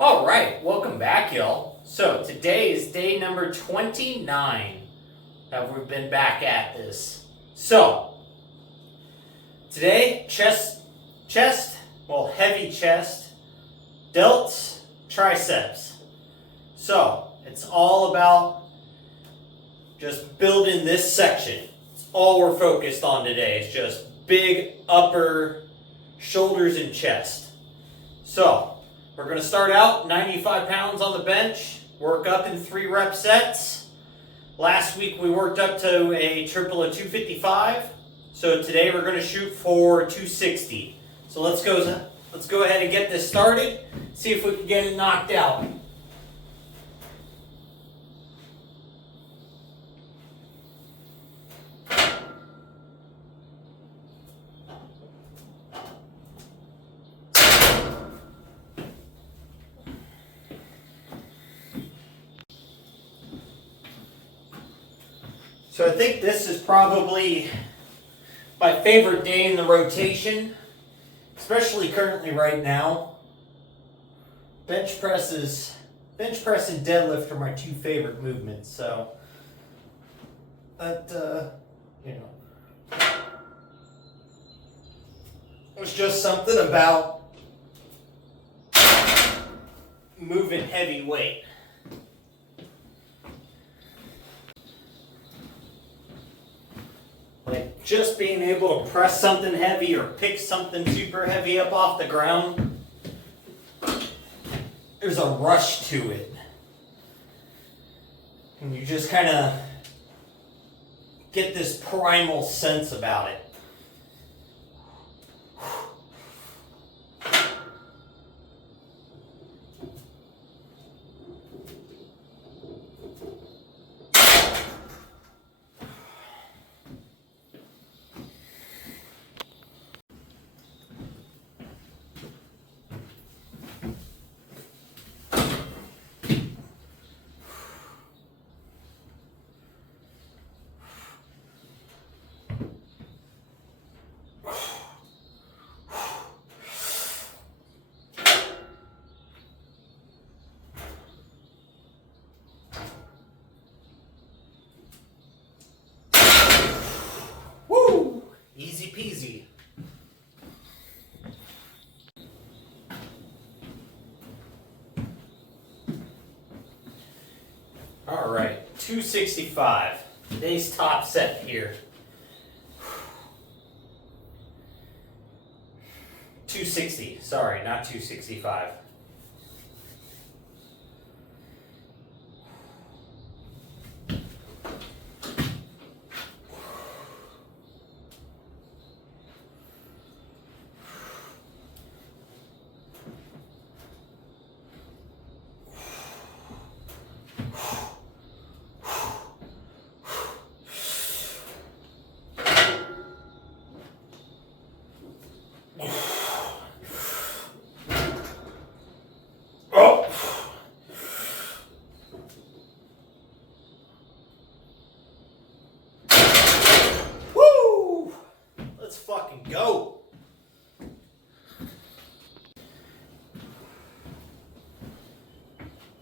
All right, welcome back, y'all. So today is day number 29 that we've been back at this. So today, heavy chest, delts, triceps. So it's all about just building this section. It's all we're focused on today. It's just big upper shoulders and chest. So we're going to start out 95 pounds on the bench, work up in 3 rep sets. Last week we worked up to a triple of 255. So today we're going to shoot for 260. So let's go ahead and get this started, see if we can get it knocked out. So I think this is probably my favorite day in the rotation, especially currently right now. Bench press and deadlift are my 2 favorite movements, so that, it's just something about moving heavy weight. Like just being able to press something heavy or pick something super heavy up off the ground, there's a rush to it. And you just kind of get this primal sense about it. Easy peasy. All right, 265. Today's top set here. 260. Sorry, not 265. Go.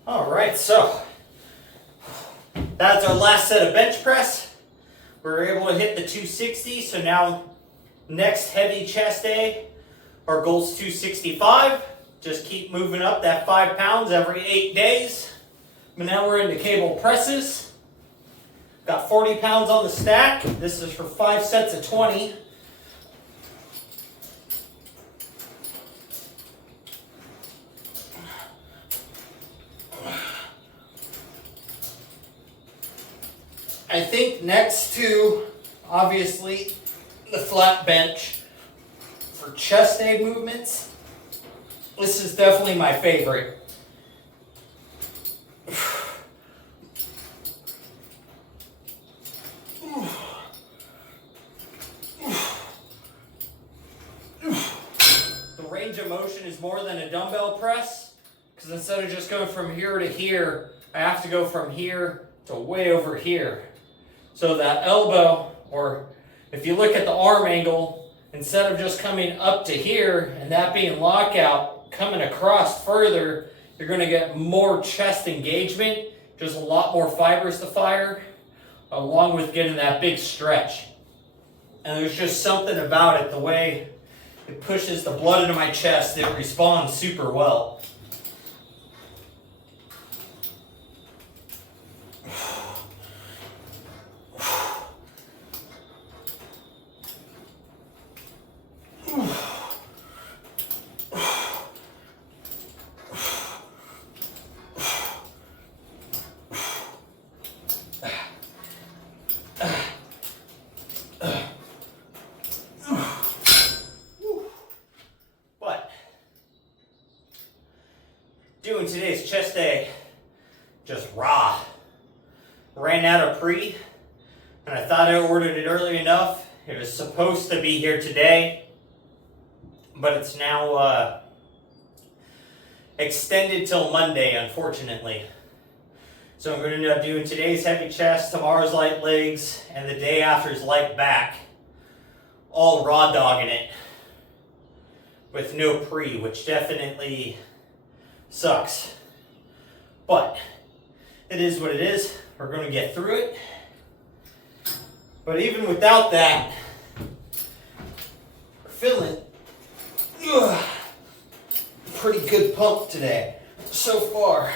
All right, so that's our last set of bench press. We were able to hit the 260, so now next heavy chest day, our goal's 265. Just keep moving up that 5 pounds every 8 days. But now we're into cable presses. Got 40 pounds on the stack. This is for 5 sets of 20. I think next to, obviously, the flat bench for chest day movements, this is definitely my favorite. The range of motion is more than a dumbbell press, because instead of just going from here to here, I have to go from here to way over here. So that elbow, or if you look at the arm angle, instead of just coming up to here and that being lockout, coming across further, you're going to get more chest engagement, just a lot more fibers to fire, along with getting that big stretch. And there's just something about it, the way it pushes the blood into my chest, it responds super well. Doing today's chest day just raw. Ran out of pre, and I thought I ordered it early enough. It was supposed to be here today, but it's now extended till Monday, unfortunately. So I'm going to end up doing today's heavy chest, tomorrow's light legs, and the day after's light back. All raw dogging it with no pre, which definitely sucks. But it is what it is. We're going to get through it. But even without that, we're feeling pretty good pump today so far.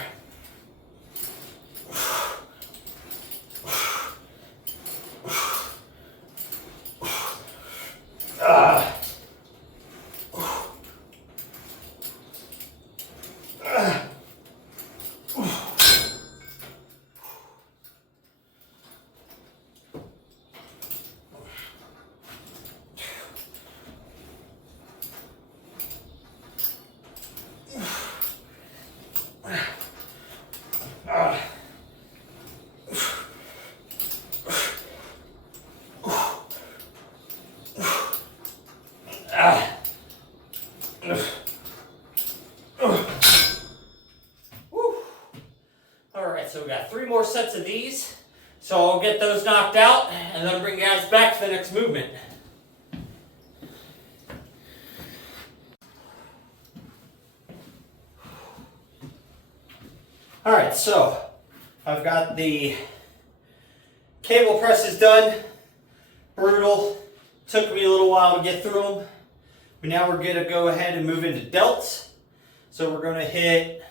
Alright, so we got 3 more sets of these. So I'll get those knocked out and then bring you guys back to the next movement. Alright, so I've got the cable presses done. Brutal. Took me a little while to get through them. But now we're going to go ahead and move into delts. So we're going to hit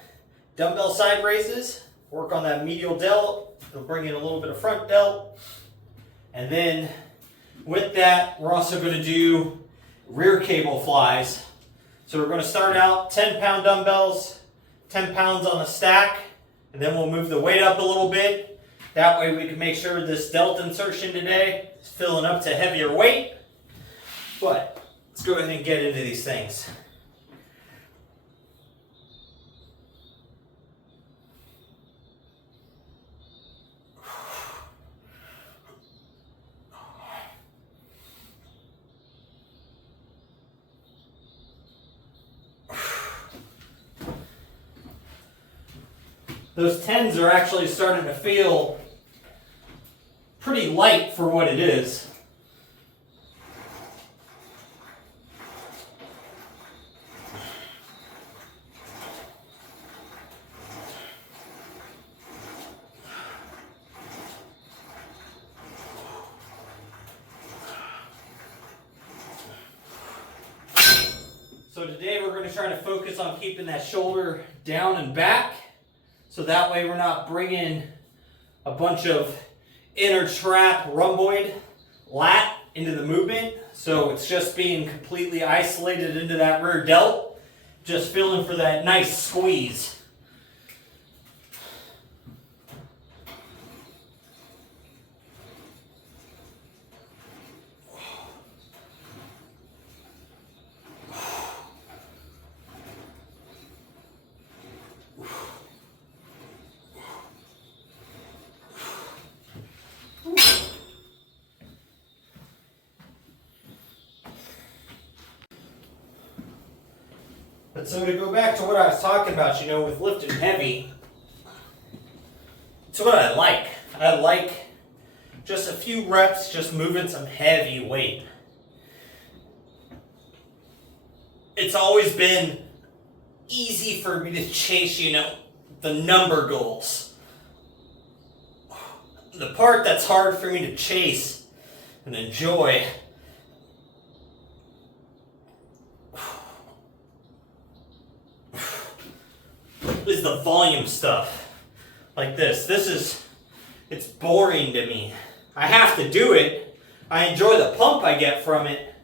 dumbbell side raises, work on that medial delt. It'll bring in a little bit of front delt. And then with that, we're also going to do rear cable flies. So we're going to start out 10-pound dumbbells, 10 pounds on the stack, and then we'll move the weight up a little bit. That way we can make sure this delt insertion today is filling up to heavier weight. But let's go ahead and get into these things. Those 10s are actually starting to feel pretty light for what it is. So today we're going to try to focus on keeping that shoulder down and back. So that way we're not bringing a bunch of inner trap rhomboid lat into the movement. So it's just being completely isolated into that rear delt, just feeling for that nice squeeze. But so to go back to what I was talking about, you know, with lifting heavy, it's what I like. I like just a few reps, just moving some heavy weight. It's always been easy for me to chase, the number goals. The part that's hard for me to chase and enjoy is the volume stuff. Like this. It's boring to me. I have to do it. I enjoy the pump I get from it.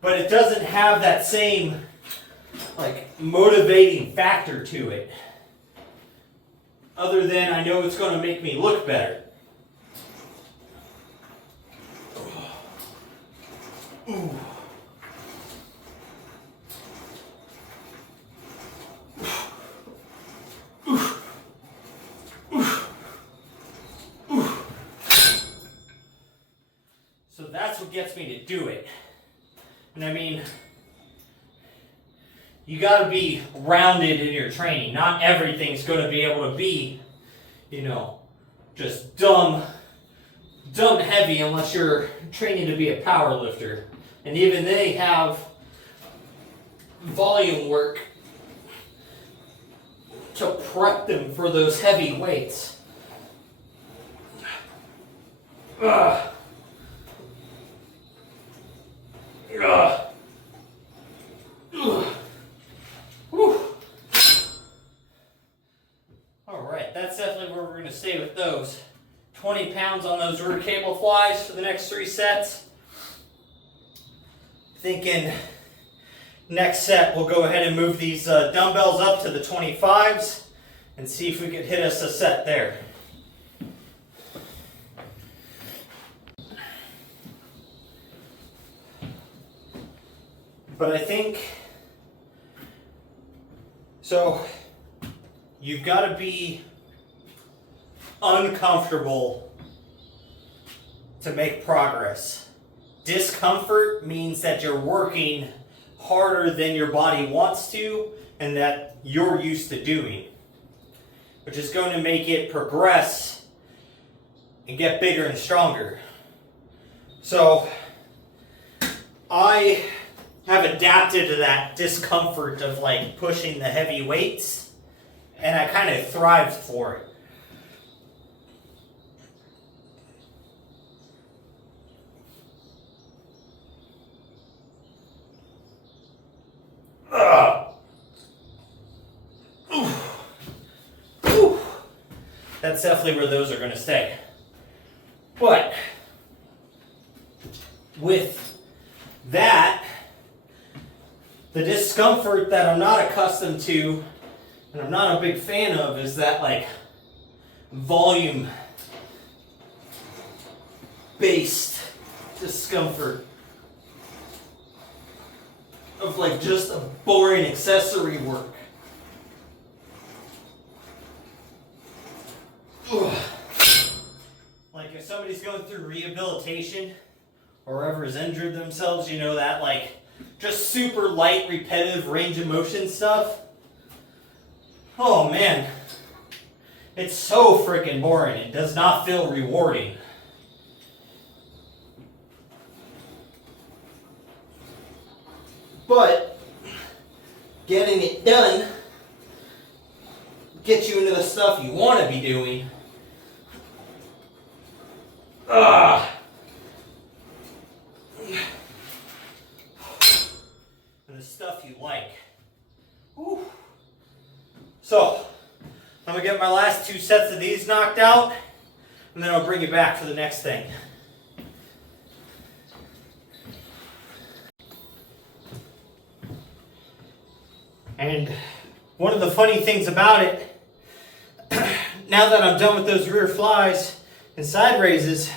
But it doesn't have that same, motivating factor to it. Other than I know it's going to make me look better. Ooh. So that's what gets me to do it. And I mean, you got to be rounded in your training. Not everything's going to be able to be, just dumb heavy unless you're training to be a power lifter. And even they have volume work to prep them for those heavy weights. Ugh. Ugh. Ugh. Whew. Alright, that's definitely where we're going to stay with those. 20 pounds on those rear cable flies for the next 3 sets. Thinking next set we'll go ahead and move these dumbbells up to the 25s and see if we could hit us a set there. But I think, so you've got to be uncomfortable to make progress. Discomfort means that you're working harder than your body wants to and that you're used to doing, which is going to make it progress and get bigger and stronger. So I have adapted to that discomfort of pushing the heavy weights, and I kind of thrived for it. That's definitely where those are going to stay. But with that, the discomfort that I'm not accustomed to and I'm not a big fan of is that volume based discomfort of just a boring accessory work. Ugh. If somebody's going through rehabilitation or ever has injured themselves, that just super light repetitive range of motion stuff. Oh man, it's so freaking boring. It does not feel rewarding. But getting it done gets you into the stuff you want to be doing. And the stuff you like. Whew. So, I'm going to get my last 2 sets of these knocked out, and then I'll bring you back for the next thing. And one of the funny things about it, now that I'm done with those rear flies and side raises,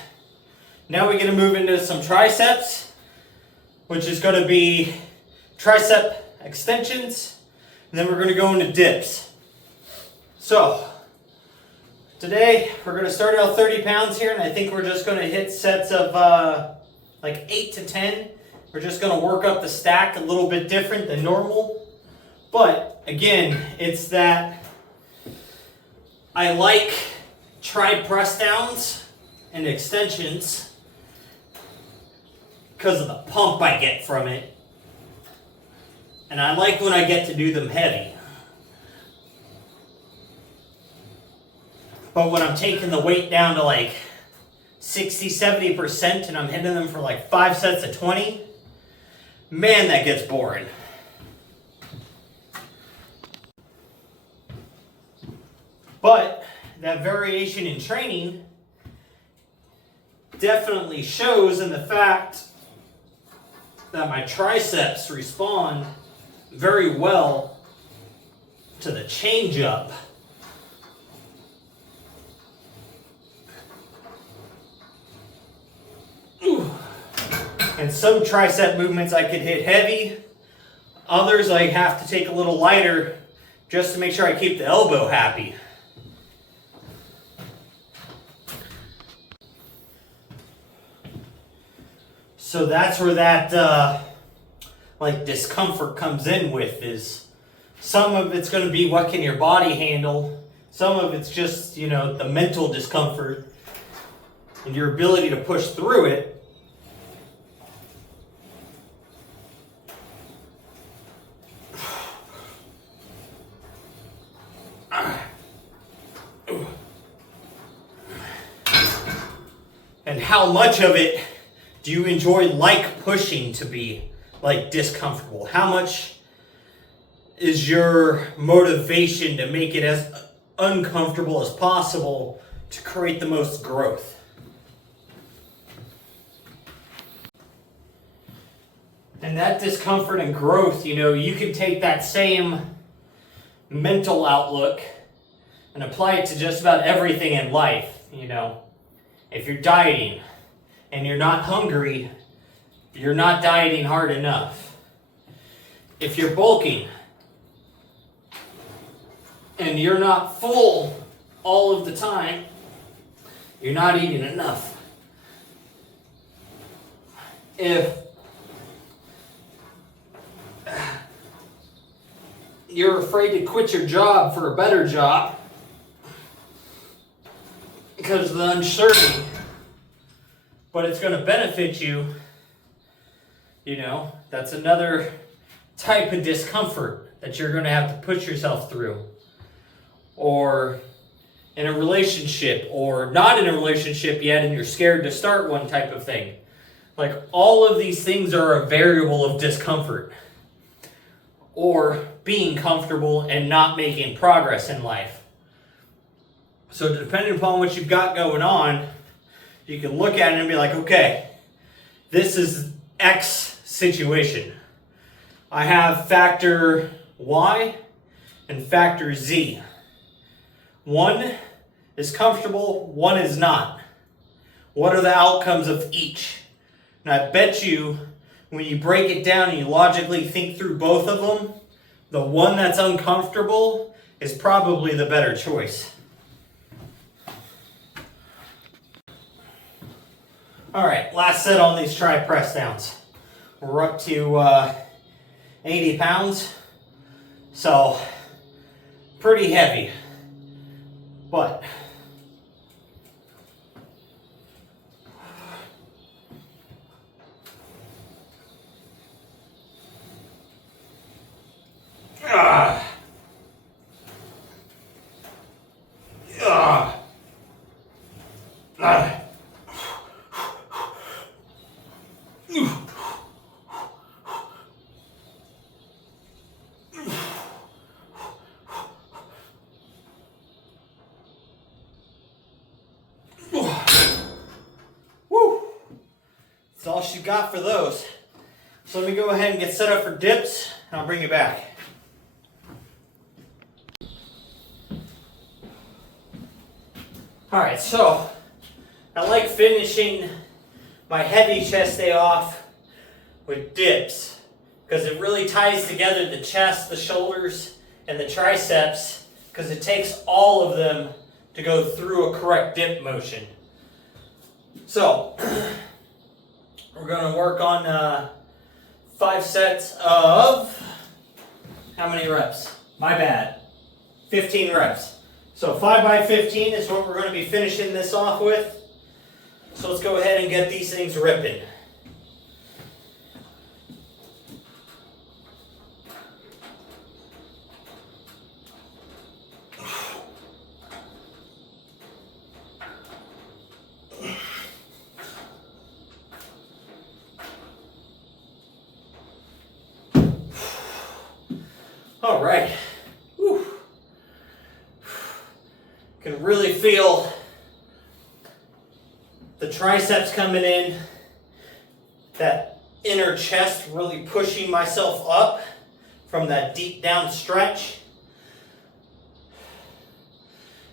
now we're going to move into some triceps, which is going to be tricep extensions, and then we're going to go into dips. So, today we're going to start out 30 pounds here, and I think we're just going to hit sets of 8 to 10. We're just going to work up the stack a little bit different than normal. But again, it's that I like tri press downs and extensions because of the pump I get from it. And I like when I get to do them heavy. But when I'm taking the weight down to like 60-70% and I'm hitting them for like 5 sets of 20, man, that gets boring. But that variation in training definitely shows in the fact that my triceps respond very well to the change-up. And some tricep movements I could hit heavy. Others I have to take a little lighter just to make sure I keep the elbow happy. So that's where that like discomfort comes in with, is some of it's going to be what can your body handle. Some of it's just, you know, the mental discomfort and your ability to push through it. And how much of it do you enjoy like pushing to be like discomfortable? How much is your motivation to make it as uncomfortable as possible to create the most growth? And that discomfort and growth, you know, you can take that same mental outlook and apply it to just about everything in life, you know. If you're dieting and you're not hungry, you're not dieting hard enough. If you're bulking and you're not full all of the time, you're not eating enough. If you're afraid to quit your job for a better job because of the uncertainty, but it's going to benefit you, you know, that's another type of discomfort that you're going to have to put yourself through. Or in a relationship, or not in a relationship yet and you're scared to start one type of thing. Like, all of these things are a variable of discomfort or being comfortable and not making progress in life. So depending upon what you've got going on, you can look at it and be like, okay, this is X situation. I have factor Y and factor Z. One is comfortable, one is not. What are the outcomes of each? And I bet you, when you break it down and you logically think through both of them, the one that's uncomfortable is probably the better choice. All right, last set on these tri press downs. We're up to 80 pounds, so pretty heavy, but that's all she got for those. So let me go ahead and get set up for dips, and I'll bring you back. All right, so I like finishing my heavy chest day off with dips because it really ties together the chest, the shoulders, and the triceps, because it takes all of them to go through a correct dip motion. So we're going to work on 5 sets of, how many reps? My bad. 15 reps. So 5 by 15 is what we're going to be finishing this off with. So let's go ahead and get these things ripping. All right. Whew. Can really feel the triceps coming in, that inner chest really pushing myself up from that deep down stretch.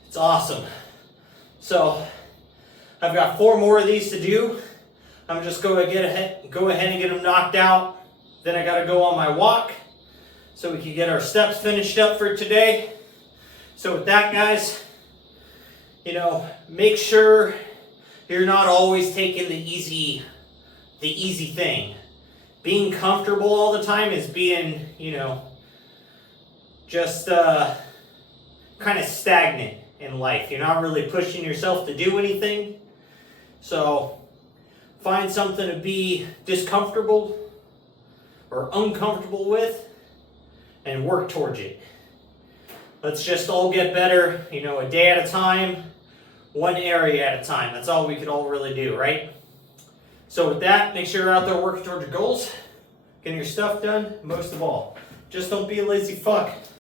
It's awesome. So I've got 4 more of these to do. I'm just going to go ahead and get them knocked out. Then I got to go on my walk so we can get our steps finished up for today. So with that, guys, make sure you're not always taking the easy thing. Being comfortable all the time is being, just kind of stagnant in life. You're not really pushing yourself to do anything. So find something to be discomfortable or uncomfortable with and work towards it. Let's just all get better, a day at a time, one area at a time. That's all we could all really do, right? So with that, make sure you're out there working towards your goals, getting your stuff done. Most of all, just don't be a lazy fuck.